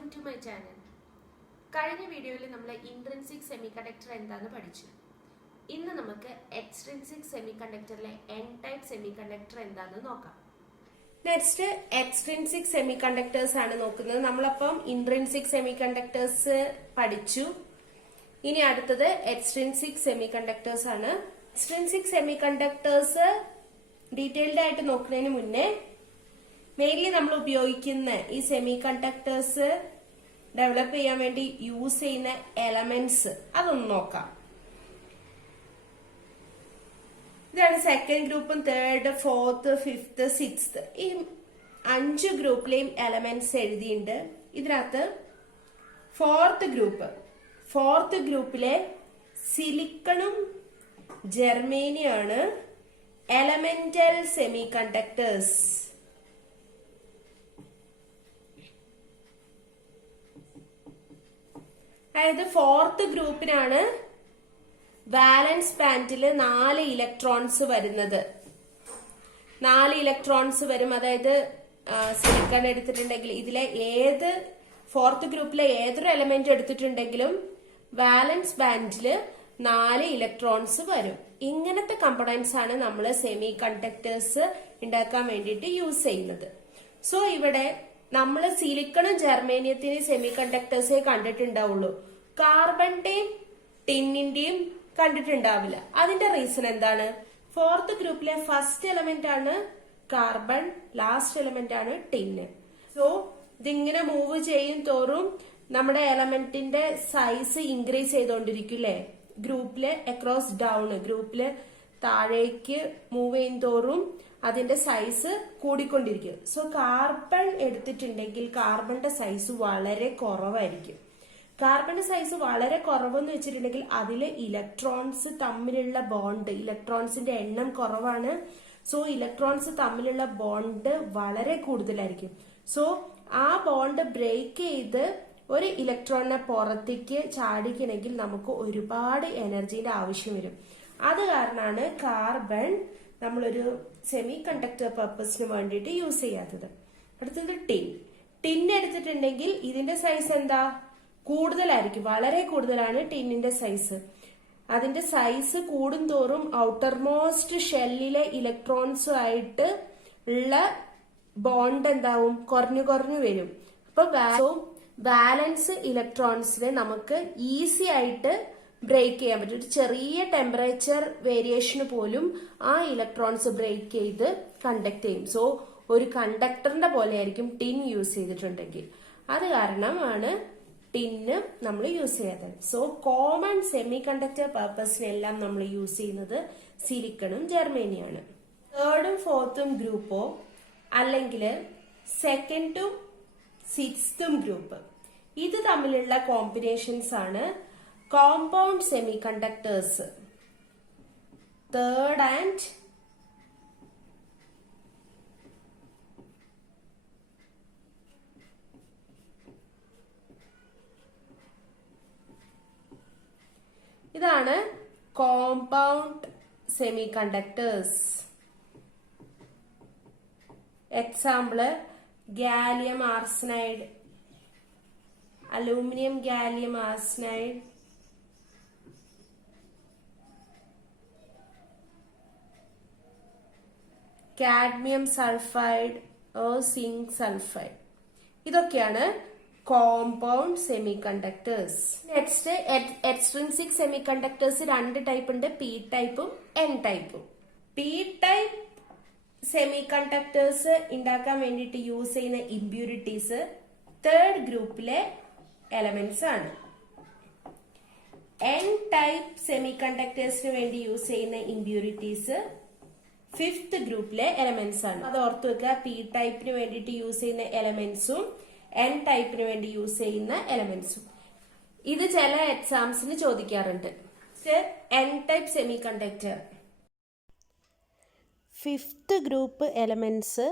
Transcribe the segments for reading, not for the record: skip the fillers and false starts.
Welcome to my channel. കഴിഞ്ഞ വീഡിയോയിൽ നമ്മൾ ഇൻട്രിൻസിക് സെമി കണ്ടക്ടർ എന്താണെന്ന് പഠിച്ചു. ഇന്ന് നമുക്ക് എക്സ്ട്രിൻസിക് സെമി കണ്ടക്ടറിലെ എൻ ടൈപ്പ് സെമി കണ്ടക്ടർ എന്താണെന്ന് നോക്കാം. നെക്സ്റ്റ് എക്സ്ട്രിൻസിക് സെമി കണ്ടക്ടേഴ്സ് ആണ് നോക്കുന്നത്. നമ്മളപ്പം ഇൻട്രിൻസിക് സെമി കണ്ടക്ടേഴ്സ് പഠിച്ചു. ഇനി അടുത്തത് എക്സ്ട്രിൻസിക് സെമി കണ്ടക്ടേഴ്സ് ആണ്. എക്സ്ട്രിൻസിക് സെമി കണ്ടക്ടേഴ്സ് ഡീറ്റെയിൽഡ് ആയിട്ട് നോക്കുന്നതിന് മുന്നേ മെയിൻലി നമ്മൾ ഉപയോഗിക്കുന്ന ഈ സെമി കണ്ടക്ടേഴ്സ് ഡെവലപ്പ് ചെയ്യാൻ വേണ്ടി യൂസ് ചെയ്യുന്ന എലമെന്റ്സ് അതൊന്ന് നോക്കാം. ഇതാണ് സെക്കൻഡ് ഗ്രൂപ്പും തേർഡ്, ഫോർത്ത്, ഫിഫ്ത്ത്, സിക്സ്ത് ഈ 5 ഗ്രൂപ്പിലെയും എലമെന്റ്സ് എഴുതിയിട്ടുണ്ട്. ഇതിനകത്ത് ഫോർത്ത് ഗ്രൂപ്പിലെ സിലിക്കണും ജർമേനിയാണ് എലമെന്റൽ സെമി കണ്ടക്ടേഴ്സ്. അതായത് ഫോർത്ത് ഗ്രൂപ്പിനാണ് വാലൻസ് ബാൻഡിൽ 4 ഇലക്ട്രോൺസ് വരുന്നത്. 4 ഇലക്ട്രോൺസ് വരും. അതായത് സിലിക്കൺ എടുത്തിട്ടുണ്ടെങ്കിൽ ഇതിലെ ഫോർത്ത് ഗ്രൂപ്പിലെ ഏതൊരു എലമെന്റ് എടുത്തിട്ടുണ്ടെങ്കിലും വാലൻസ് ബാൻഡിൽ 4 ഇലക്ട്രോൺസ് വരും. ഇങ്ങനത്തെ കമ്പോണൻസ് ആണ് നമ്മൾ സെമി കണ്ടക്ടേഴ്സ് ഉണ്ടാക്കാൻ വേണ്ടിയിട്ട് യൂസ് ചെയ്യുന്നത്. സോ ഇവിടെ നമ്മൾ സിലിക്കണും ജർമേനിയത്തിനെയും സെമി കണ്ടക്ടേഴ്സേ കണ്ടിട്ടുണ്ടാവുള്ളൂ. കാർബണിന്റെയും ടിന്നിന്റെയും കണ്ടിട്ടുണ്ടാവില്ല. അതിന്റെ റീസൺ എന്താണ്? ഫോർത്ത് ഗ്രൂപ്പിലെ ഫസ്റ്റ് എലമെന്റ് ആണ് കാർബൺ, ലാസ്റ്റ് എലമെന്റ് ആണ് ടിന്ന്. സോ ഇതിങ്ങനെ മൂവ് ചെയ്യും തോറും നമ്മുടെ എലമെന്റിന്റെ സൈസ് ഇൻക്രീസ് ചെയ്തോണ്ടിരിക്കും. ഗ്രൂപ്പില് അക്രോസ് ഡൗൺ, ഗ്രൂപ്പില് താഴേക്ക് മൂവ് ചെയ്യും തോറും അതിന്റെ സൈസ് കൂടിക്കൊണ്ടിരിക്കും. സോ കാർബൺ എടുത്തിട്ടുണ്ടെങ്കിൽ കാർബണിന്റെ സൈസ് വളരെ കുറവായിരിക്കും. കാർബണിന്റെ സൈസ് വളരെ കുറവെന്ന് വെച്ചിട്ടുണ്ടെങ്കിൽ അതിലെ ഇലക്ട്രോൺസ് തമ്മിലുള്ള ബോണ്ട്, ഇലക്ട്രോൺസിന്റെ എണ്ണം കുറവാണ്. സോ ഇലക്ട്രോൺസ് തമ്മിലുള്ള ബോണ്ട് വളരെ കൂടുതലായിരിക്കും. സോ ആ ബോണ്ട് ബ്രേക്ക് ചെയ്ത് ഒരു ഇലക്ട്രോണിനെ പുറത്തേക്ക് ചാടിക്കണമെങ്കിൽ നമുക്ക് ഒരുപാട് എനർജിയുടെ ആവശ്യം വരും. അത് കാരണമാണ് കാർബൺ നമ്മളൊരു സെമി കണ്ടക്ടർ പർപ്പസിന് വേണ്ടിയിട്ട് യൂസ് ചെയ്യാത്തത്. അടുത്തത് ടിൻ എടുത്തിട്ടുണ്ടെങ്കിൽ ഇതിന്റെ സൈസ് എന്താ? കൂടുതലായിരിക്കും, വളരെ കൂടുതലാണ് ടിന്നിന്റെ സൈസ്. അതിന്റെ സൈസ് കൂടുന്തോറും ഔട്ടർ മോസ്റ്റ് ഷെല്ലിലെ ഇലക്ട്രോൺസ് ആയിട്ട് ഉള്ള ബോണ്ട് എന്താവും? കുറഞ്ഞു വരും. അപ്പൊ ബാലൻസ് ഇലക്ട്രോൺസിനെ നമുക്ക് ഈസി ആയിട്ട് ബ്രേക്ക് ചെയ്യാൻ പറ്റും. ഒരു ചെറിയ ടെമ്പറേച്ചർ വേരിയേഷന് പോലും ആ ഇലക്ട്രോൺസ് ബ്രേക്ക് ചെയ്ത് കണ്ടക്ട് ചെയ്യും. സോ ഒരു കണ്ടക്ടറിന്റെ പോലെ ആയിരിക്കും ടിൻ യൂസ് ചെയ്തിട്ടുണ്ടെങ്കിൽ. അത് കാരണമാണ് ടിന്ന് നമ്മൾ യൂസ് ചെയ്യാത്തത്. സോ കോമൺ സെമി കണ്ടക്ടർ പർപ്പസിനെല്ലാം നമ്മൾ യൂസ് ചെയ്യുന്നത് സിലിക്കണും ജർമേനിയാണ്. തേർഡും ഫോർത്തും ഗ്രൂപ്പോ അല്ലെങ്കിൽ സെക്കൻഡും സിക്സ്തും ഗ്രൂപ്പ്, ഇത് തമ്മിലുള്ള കോമ്പിനേഷൻസ് ആണ് compound semiconductors. Third and ഇതാണ് compound semiconductors. Example gallium arsenide, aluminium gallium arsenide, cadmium sulphide, zinc sulphide. ഇതൊക്കെയാണ് compound semiconductors. Next extrinsic semiconductors 2 type ഉണ്ട്, പി ടൈപ്പും എൻ ടൈപ്പും. പി ടൈപ്പ് സെമി കണ്ടക്ടേഴ്സ് ഉണ്ടാക്കാൻ വേണ്ടിയിട്ട് use ചെയ്യുന്ന impurities third ഗ്രൂപ്പിലെ elements ആണ്. N type സെമി കണ്ടക്ടേഴ്സിന് വേണ്ടി യൂസ് ചെയ്യുന്ന ഇമ്പ്യൂരിറ്റീസ് ഫിഫ്ത് ഗ്രൂപ്പിലെ എലമെന്റ്സ് ആണ്. അത് ഓർത്തു വെക്കുക. പി ടൈപ്പിന് വേണ്ടിയിട്ട് യൂസ് ചെയ്യുന്ന എലമെന്റ്സും എൻ ടൈപ്പിന് വേണ്ടി യൂസ് ചെയ്യുന്ന എലമെന്റ്സും. ഇത് ചില എക്സാംസിന് ചോദിക്കാറുണ്ട്. N type semiconductor fifth group elements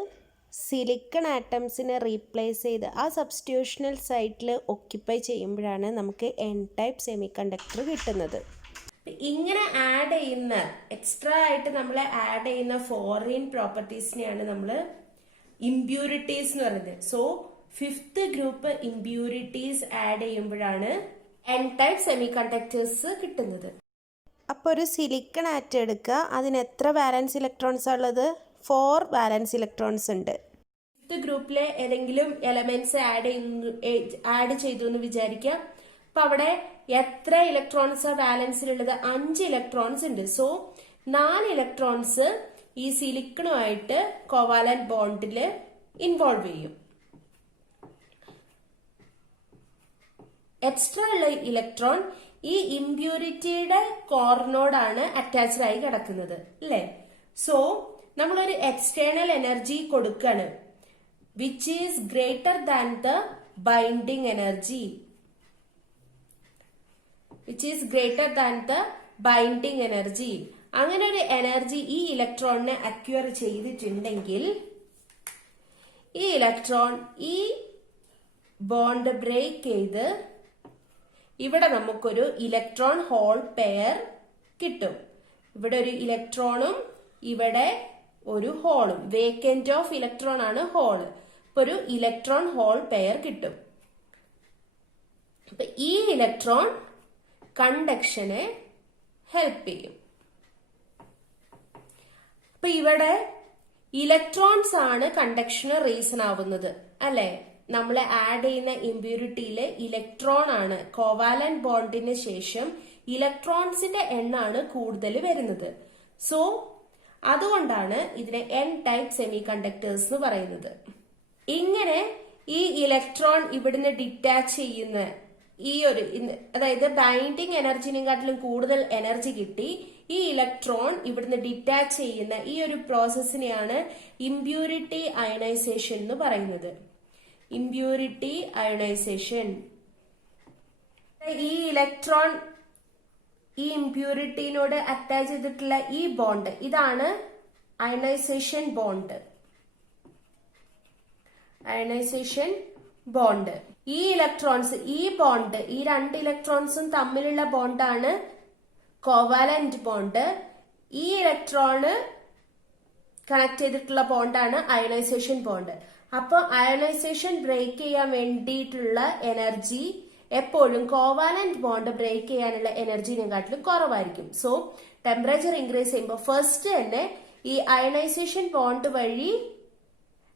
silicon ആറ്റംസിനെ റീപ്ലേസ് ചെയ്ത് ആ സബ്സ്റ്റിറ്റ്യൂഷണൽ സൈറ്റിൽ ഒക്യുപ്പൈ ചെയ്യുമ്പോഴാണ് നമുക്ക് എൻ ടൈപ്പ് സെമി കണ്ടക്ടർ കിട്ടുന്നത്. ഇങ്ങനെ ആഡ് ചെയ്യുന്ന എക്സ്ട്രാ ആയിട്ട് നമ്മൾ ആഡ് ചെയ്യുന്ന ഫോറിൻ പ്രോപ്പർട്ടീസിനെയാണ് നമ്മൾ impurities എന്ന് പറയുന്നത്. So fifth group impurities add ചെയ്യുമ്പോഴാണ് എൻ ടൈപ്പ് സെമി കണ്ടക്ടേഴ്സ് കിട്ടുന്നത്. അപ്പോൾ ഒരു സിലിക്കൺ ആറ്റം എടുക്കുക, അതിന് എത്ര വാലൻസ് ഇലക്ട്രോൺസ് ഉള്ളത്? 4 വാലൻസ് ഇലക്ട്രോൺസ് ഉണ്ട്. ഫിഫ്ത്ത് ഗ്രൂപ്പിലെ ഏതെങ്കിലും എലമെന്റ്സ് ആഡ് ചെയ്തു എന്ന് വിചാരിക്കാം. അപ്പൊ അവിടെ എത്ര ഇലക്ട്രോൺസ് വാലൻസിലുള്ളത്? 5 ഇലക്ട്രോൺസ് ഉണ്ട്. സോ 4 ഇലക്ട്രോൺസ് ഈ സിലിക്കണുമായിട്ട് കോവാലന്റ് ബോണ്ടിൽ ഇൻവോൾവ് ചെയ്യും. എക്സ്ട്രാ ഉള്ള ഇലക്ട്രോൺ ഈ ഇംപ്യൂരിറ്റിയുടെ കോറിനോടാണ് അറ്റാച്ച്ഡ് ആയി കിടക്കുന്നത് അല്ലേ? സോ നമ്മളൊരു എക്സ്റ്റേണൽ എനർജി കൊടുക്കാണ്, which is greater than the binding energy. അങ്ങനെ ഒരു എനർജി ഈ ഇലക്ട്രോണിനെ അക്വയർ ചെയ്തിട്ടുണ്ടെങ്കിൽ ഈ ഇലക്ട്രോൺ ഈ ബോണ്ട് ബ്രേക്ക് ചെയ്ത് ഇവിടെ നമുക്കൊരു ഇലക്ട്രോൺ ഹോൾ പെയർ കിട്ടും. ഇവിടെ ഒരു ഇലക്ട്രോണും ഇവിടെ ഒരു ഹോളും, വേക്കന്റ് ഓഫ് ഇലക്ട്രോൺ ആണ് ഹോള്. ഇപ്പൊ ഒരു ഇലക്ട്രോൺ ഹോൾ പെയർ കിട്ടും. അപ്പൊ ഈ ഇലക്ട്രോൺ കണ്ടക്ഷനെ ഹെൽപ്പ് ചെയ്യും. അപ്പൊ ഇവിടെ ഇലക്ട്രോൺസ് ആണ് കണ്ടക്ഷന് റീസൺ ആവുന്നത് അല്ലെ? നമ്മൾ ആഡ് ചെയ്യുന്ന ഇംപ്യൂരിറ്റിയിലെ ഇലക്ട്രോൺ ആണ്. കോവാലന്റ് ബോണ്ടിന് ശേഷം ഇലക്ട്രോൺസിന്റെ എണ്ണാണ് കൂടുതൽ വരുന്നത്. സോ അതുകൊണ്ടാണ് ഇതിനെ എൻ ടൈപ്പ് സെമി കണ്ടക്ടേഴ്സ് എന്ന് പറയുന്നത്. ഇങ്ങനെ ഈ ഇലക്ട്രോൺ ഇവിടുന്ന് ഡിറ്റാച്ച് ചെയ്യുന്ന ഈ ഒരു, അതായത് ബൈൻഡിങ് എനർജിനെക്കാട്ടിലും കൂടുതൽ എനർജി കിട്ടി ഈ ഇലക്ട്രോൺ ഇവിടുന്ന് ഡിറ്റാച്ച് ചെയ്യുന്ന ഈ ഒരു പ്രോസസ്സിനെയാണ് ഇംപ്യൂരിറ്റി അയണൈസേഷൻ എന്ന് പറയുന്നത്. Impurity ionisation. ഈ ഇലക്ട്രോൺ ഈ ഇംപ്യൂരിറ്റിനോട് അറ്റാച്ച് ചെയ്തിട്ടുള്ള ഈ ബോണ്ട്, ഇതാണ് അയണൈസേഷൻ ബോണ്ട്. ഈ ഇലക്ട്രോൺസ്, ഈ ബോണ്ട്, ഈ 2 ഇലക്ട്രോൺസും തമ്മിലുള്ള ബോണ്ടാണ് കോവാലന്റ് ബോണ്ട്. ഈ ഇലക്ട്രോണ് കണക്ട് ചെയ്തിട്ടുള്ള ബോണ്ടാണ് അയണൈസേഷൻ ബോണ്ട്. അപ്പോൾ അയണൈസേഷൻ ബ്രേക്ക് ചെയ്യാൻ വേണ്ടിയിട്ടുള്ള എനർജി എപ്പോഴും കോവാലന്റ് ബോണ്ട് ബ്രേക്ക് ചെയ്യാനുള്ള എനർജിനെക്കാട്ടിലും കുറവായിരിക്കും. സോ ടെമ്പറേച്ചർ ഇൻക്രീസ് ചെയ്യുമ്പോൾ ഫസ്റ്റ് തന്നെ ഈ അയണൈസേഷൻ ബോണ്ട് വഴി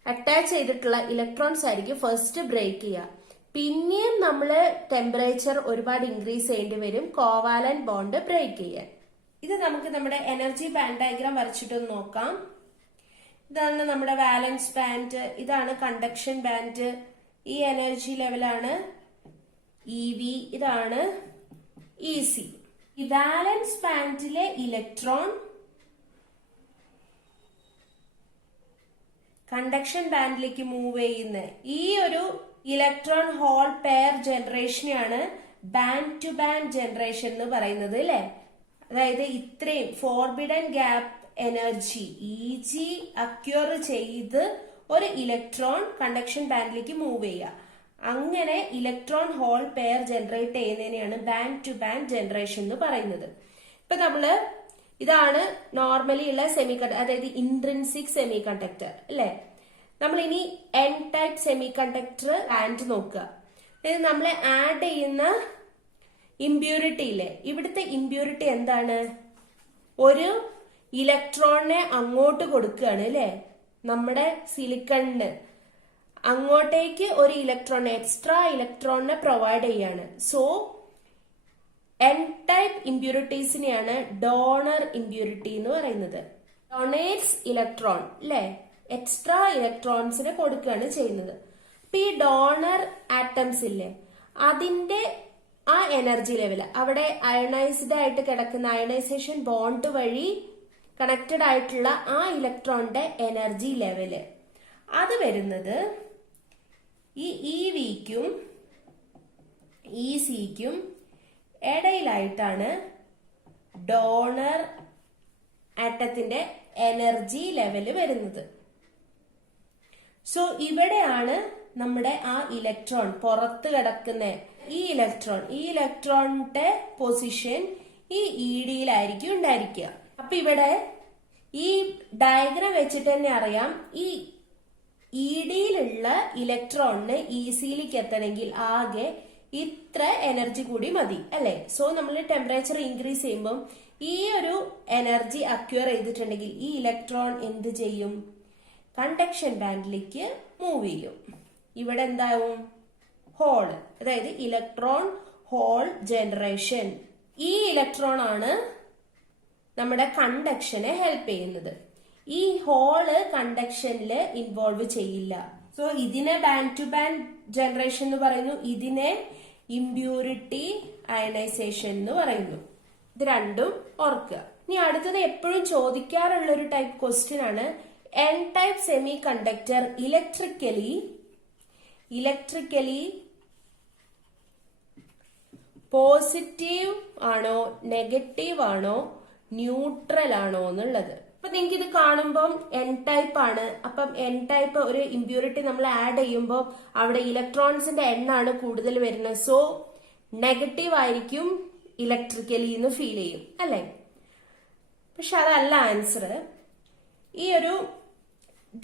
അറ്റാച്ച് ചെയ്തിട്ടുള്ള ഇലക്ട്രോൺസ് ആയിരിക്കും ഫസ്റ്റ് ബ്രേക്ക് ചെയ്യുക. പിന്നെയും നമ്മള് ടെമ്പറേച്ചർ ഒരുപാട് ഇൻക്രീസ് ചെയ്യേണ്ടി വരും കോവാലന്റ് ബോണ്ട് ബ്രേക്ക് ചെയ്യാൻ. ഇത് നമുക്ക് നമ്മുടെ എനർജി ബാൻഡ് ഡയഗ്രാം വരച്ചിട്ടൊന്ന് നോക്കാം. ഇതാണ് നമ്മുടെ വാലൻസ് ബാൻഡ്, ഇതാണ് കണ്ടക്ഷൻ ബാൻഡ്. ഈ എനർജി ലെവലാണ് EV, ഇതാണ് EC. ഈ വാലൻസ് ബാൻഡിലെ ഇലക്ട്രോൺ കണ്ടക്ഷൻ ബാൻഡിലേക്ക് മൂവ് ചെയ്യുന്ന ഈ ഒരു ഇലക്ട്രോൺ ഹോൾ പെയർ ജനറേഷനെയാണ് ബാൻഡ് ടു ബാൻഡ് ജനറേഷൻ എന്ന് പറയുന്നത് അല്ലെ? അതായത് ഇത്രയും forbidden gap energy EG occur ചെയ്ത് ഒരു ഇലക്ട്രോൺ കണ്ടക്ഷൻ ബാൻഡിലേക്ക് മൂവ് ചെയ്യുക. അങ്ങനെ ഇലക്ട്രോൺ ഹോൾ പെയർ ജനറേറ്റ് ചെയ്യുന്നതിനെയാണ് ബാൻഡ് ടു ബാൻഡ് ജനറേഷൻ എന്ന് പറയുന്നത്. ഇപ്പൊ നമ്മള് ഇതാണ് നോർമലി ഉള്ള സെമി കണ്ടക്ടർ, അതായത് ഇൻട്രിൻസിക് സെമി കണ്ടക്ടർ അല്ലെ? നമ്മൾ ഇനി N type semi conductor band നോക്കുക. അതായത് നമ്മൾ ആഡ് ചെയ്യുന്ന ഇംപ്യൂരിറ്റി ഇല്ലേ, ഇവിടുത്തെ ഇംപ്യൂരിറ്റി എന്താണ്? ഒരു ഇലക്ട്രോണിനെ അങ്ങോട്ട് കൊടുക്കുകയാണ് അല്ലെ? നമ്മുടെ സിലിക്കണിന് അങ്ങോട്ടേക്ക് ഒരു ഇലക്ട്രോൺ, എക്സ്ട്രാ ഇലക്ട്രോണിനെ പ്രൊവൈഡ് ചെയ്യാണ്. സോ എൻ ടൈപ്പ് ഇംപ്യൂരിറ്റീസിനെയാണ് ഡോണർ ഇംപ്യൂരിറ്റി എന്ന് പറയുന്നത്. ഡൊണേറ്റ്സ് ഇലക്ട്രോൺ അല്ലെ, എക്സ്ട്രാ ഇലക്ട്രോൺസിനെ കൊടുക്കുകയാണ് ചെയ്യുന്നത്. അപ്പൊ ഈ ഡോണർ ആറ്റംസ് ഇല്ലേ, അതിന്റെ ആ എനർജി ലെവൽ, അവിടെ അയണൈസ്ഡ് ആയിട്ട് കിടക്കുന്ന അയണൈസേഷൻ ബോണ്ട് വഴി കണക്റ്റഡ് ആയിട്ടുള്ള ആ ഇലക്ട്രോണിന്റെ എനർജി ലെവല്, അത് വരുന്നത് ഈ EVക്കും ECക്കും ഇടയിലായിട്ടാണ് ഡോണർ ആറ്റത്തിന്റെ എനർജി ലെവല് വരുന്നത്. സോ ഇവിടെയാണ് നമ്മുടെ ആ ഇലക്ട്രോൺ പുറത്ത് കിടക്കുന്ന ഈ ഇലക്ട്രോണിന്റെ പൊസിഷൻ ഈ EDയിലായിരിക്കും ഉണ്ടായിരിക്കുക. അപ്പൊ ഇവിടെ ഈ ഡയഗ്രാം വെച്ചിട്ട് തന്നെ അറിയാം, ഈ ഇഡിയിലുള്ള ഇലക്ട്രോണിന് ഇസിയിലേക്ക് എത്തണമെങ്കിൽ ആകെ ഇത്ര എനർജി കൂടി മതി അല്ലെ. സോ നമ്മൾ ടെമ്പറേച്ചർ ഇൻക്രീസ് ചെയ്യുമ്പോൾ ഈ ഒരു എനർജി അക്വയർ ചെയ്തിട്ടുണ്ടെങ്കിൽ ഈ ഇലക്ട്രോൺ എന്ത് ചെയ്യും? കണ്ടക്ഷൻ ബാൻഡിലേക്ക് മൂവ് ചെയ്യും. ഇവിടെ എന്താവും? ഹോൾ, അതായത് ഇലക്ട്രോൺ ഹോൾ ജനറേഷൻ. ഈ ഇലക്ട്രോൺ ആണ് നമ്മുടെ കണ്ടക്ഷനെ ഹെൽപ്പ് ചെയ്യുന്നത്. ഈ ഹോള് കണ്ടക്ഷനിൽ ഇൻവോൾവ് ചെയ്യില്ല. സോ ഇതിനെ ബാൻഡ് ടു ബാൻഡ് ജനറേഷൻ എന്ന് പറയുന്നു, ഇതിനെ ഇംപ്യൂരിറ്റി അയണൈസേഷൻ എന്ന് പറയുന്നു. ഇത് രണ്ടും ഓർക്കുക. ഇനി അടുത്തത് എപ്പോഴും ചോദിക്കാറുള്ള ഒരു ടൈപ്പ് ക്വസ്റ്റ്യൻ ആണ് N type semi conductor electrically positive ആണോ നെഗറ്റീവ് ആണോ ന്യൂട്രൽ ആണോ എന്നുള്ളത്. അപ്പൊ നിങ്ങൾക്ക് ഇത് കാണുമ്പോൾ എൻ ടൈപ്പ് ആണ്. അപ്പം എൻ ടൈപ്പ് ഒരു ഇംപ്യൂരിറ്റി നമ്മൾ ആഡ് ചെയ്യുമ്പോൾ അവിടെ ഇലക്ട്രോൺസിന്റെ എണ്ണാണ് കൂടുതൽ വരുന്നത്. സോ നെഗറ്റീവ് ആയിരിക്കും ഇലക്ട്രിക്കലി എന്ന് ഫീൽ ചെയ്യും അല്ലെ. പക്ഷെ അതല്ല ആൻസർ. ഈ ഒരു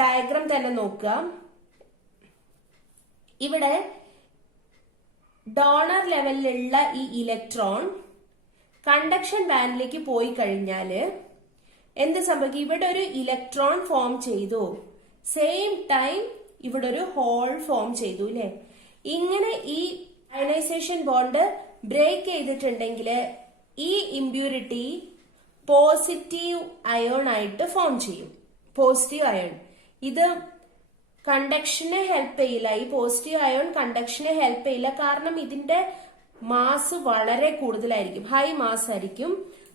ഡയഗ്രാം തന്നെ നോക്കുക. ഇവിടെ ഡോണർ ലെവലിലുള്ള ഈ ഇലക്ട്രോൺ കണ്ടക്ഷൻ ബാൻഡിലേക്ക് പോയി കഴിഞ്ഞാല് എന്ത് സംഭവിക്കും? ഇവിടെ ഒരു ഇലക്ട്രോൺ ഫോം ചെയ്തു, സെയിം ടൈം ഇവിടെ ഒരു ഹോൾ ഫോം ചെയ്തു അല്ലെ. ഇങ്ങനെ ഈ അയണൈസേഷൻ ബോണ്ട് ബ്രേക്ക് ചെയ്തിട്ടുണ്ടെങ്കിൽ ഈ ഇംപ്യൂരിറ്റി പോസിറ്റീവ് അയോൺ ആയിട്ട് ഫോം ചെയ്യും. പോസിറ്റീവ് അയോൺ ഇത് കണ്ടക്ഷനെ ഹെൽപ്പ് ചെയ്യില്ല. ഈ പോസിറ്റീവ് അയോൺ കണ്ടക്ഷനെ ഹെൽപ്പ് ചെയ്യില്ല. കാരണം ഇതിന്റെ മാസ് വളരെ കൂടുതലായിരിക്കും, ഹൈ മാസ് ആയിരിക്കും.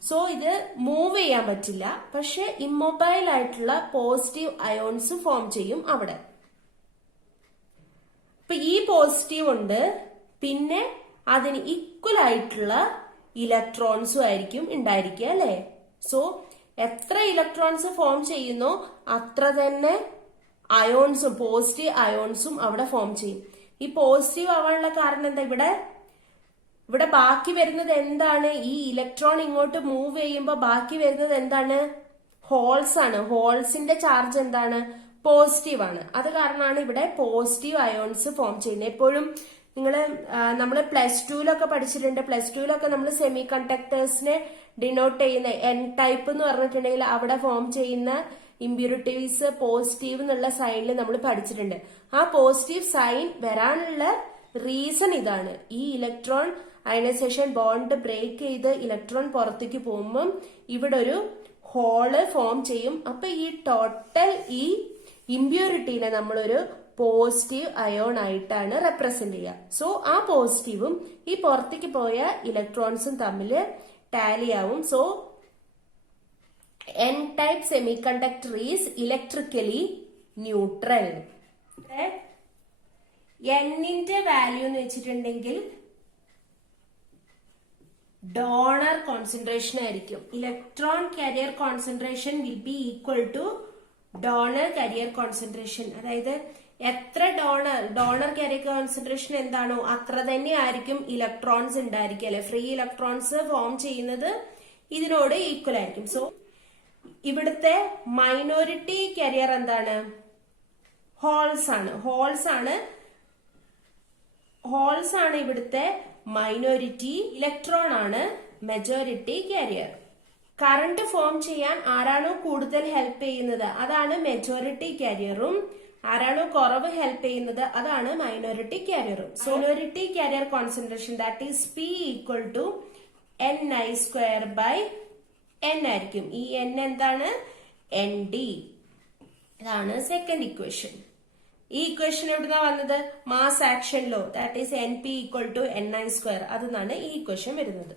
സോ ഇത് മൂവ് ചെയ്യാൻ പറ്റില്ല. പക്ഷെ ഇമ്മൊബൈൽ ആയിട്ടുള്ള പോസിറ്റീവ് അയോൺസ് ഫോം ചെയ്യും അവിടെ. അപ്പൊ ഈ പോസിറ്റീവ് ഉണ്ട്, പിന്നെ അതിന് ഈക്വൽ ആയിട്ടുള്ള ഇലക്ട്രോൺസും ആയിരിക്കും ഉണ്ടായിരിക്കുക അല്ലെ. സോ എത്ര ഇലക്ട്രോൺസ് ഫോം ചെയ്യുന്നോ അത്ര തന്നെ അയോൺസും പോസിറ്റീവ് അയോൺസും അവിടെ ഫോം ചെയ്യും. ഈ പോസിറ്റീവ് ആവാനുള്ള കാരണം എന്താ? ഇവിടെ ബാക്കി വരുന്നത് എന്താണ്? ഈ ഇലക്ട്രോൺ ഇങ്ങോട്ട് മൂവ് ചെയ്യുമ്പോൾ ബാക്കി വരുന്നത് എന്താണ്? ഹോൾസ് ആണ്. ഹോൾസിന്റെ ചാർജ് എന്താണ്? പോസിറ്റീവ് ആണ്. അത് കാരണമാണ് ഇവിടെ പോസിറ്റീവ് അയോൺസ് ഫോം ചെയ്യുന്നത്. എപ്പോഴും നമ്മള് പ്ലസ് ടുവിലൊക്കെ പഠിച്ചിട്ടുണ്ട്. പ്ലസ് ടുവിലൊക്കെ നമ്മൾ സെമി കണ്ടക്ടേഴ്സിനെ ഡിനോട്ട് ചെയ്യുന്ന എൻ ടൈപ്പ് എന്ന് പറഞ്ഞിട്ടുണ്ടെങ്കിൽ അവിടെ ഫോം ചെയ്യുന്ന ഇമ്പ്യൂരിറ്റീസ് പോസിറ്റീവ് എന്നുള്ള സൈനിൽ നമ്മൾ പഠിച്ചിട്ടുണ്ട്. ആ പോസിറ്റീവ് സൈൻ വരാനുള്ള റീസൺ ഇതാണ്. ഈ ഇലക്ട്രോൺ അയണൈസേഷൻ ബോണ്ട് ബ്രേക്ക് ചെയ്ത് ഇലക്ട്രോൺ പുറത്തേക്ക് പോകുമ്പോൾ ഇവിടെ ഒരു ഹോള് ഫോം ചെയ്യും. അപ്പൊ ഈ ടോട്ടൽ ഈ ഇമ്പ്യൂരിറ്റീനെ നമ്മളൊരു പോസിറ്റീവ് അയോൺ ആയിട്ടാണ് റെപ്രസെന്റ് ചെയ്യുക. സോ ആ പോസിറ്റീവും ഈ പുറത്തേക്ക് പോയ ഇലക്ട്രോൺസും തമ്മിൽ ടാലി ആവും. So N type semiconductor is electrically neutral. എന്നിന്റെ വാല്യൂ എന്ന് വെച്ചിട്ടുണ്ടെങ്കിൽ ഡോണർ കോൺസെൻട്രേഷൻ ആയിരിക്കും. Electron carrier concentration will be equal to donor carrier concentration. അതായത് എത്ര ഡോണർ കാരിയർ കോൺസെൻട്രേഷൻ എന്താണോ അത്ര തന്നെ ആയിരിക്കും ഇലക്ട്രോൺസ് ഉണ്ടായിരിക്കും അല്ലെ. ഫ്രീ ഇലക്ട്രോൺസ് ഫോം ചെയ്യുന്നത് ഇതിനോട് ഈക്വൽ ആയിരിക്കും. സോ ഇവിടുത്തെ മൈനോറിറ്റി കാരിയർ എന്താണ്? ഹോൾസ് ആണ് ഇവിടുത്തെ മൈനോറിറ്റി. ഇലക്ട്രോൺ ആണ് മെജോറിറ്റി കാരിയർ. കറണ്ട് ഫോം ചെയ്യാൻ ആരാണോ കൂടുതൽ ഹെൽപ്പ് ചെയ്യുന്നത് അതാണ് മെജോറിറ്റി കാരിയറും, ആരാണോ കുറവ് ഹെൽപ്പ് ചെയ്യുന്നത് അതാണ് മൈനോറിറ്റി കാരിയറും. So minority carrier concentration that is P equal to ni² n ആയിരിക്കും. ഈ n എന്താണ്? Nd. ഇതാണ് സെക്കൻഡ് ഇക്വേഷൻ. ഈ ഇക്വേഷൻ എവിടുന്നാ വന്നത്? Mass action law, that is Np equal to ni². അതിനാണ് ഈ ഇക്വേഷൻ വരുന്നത്.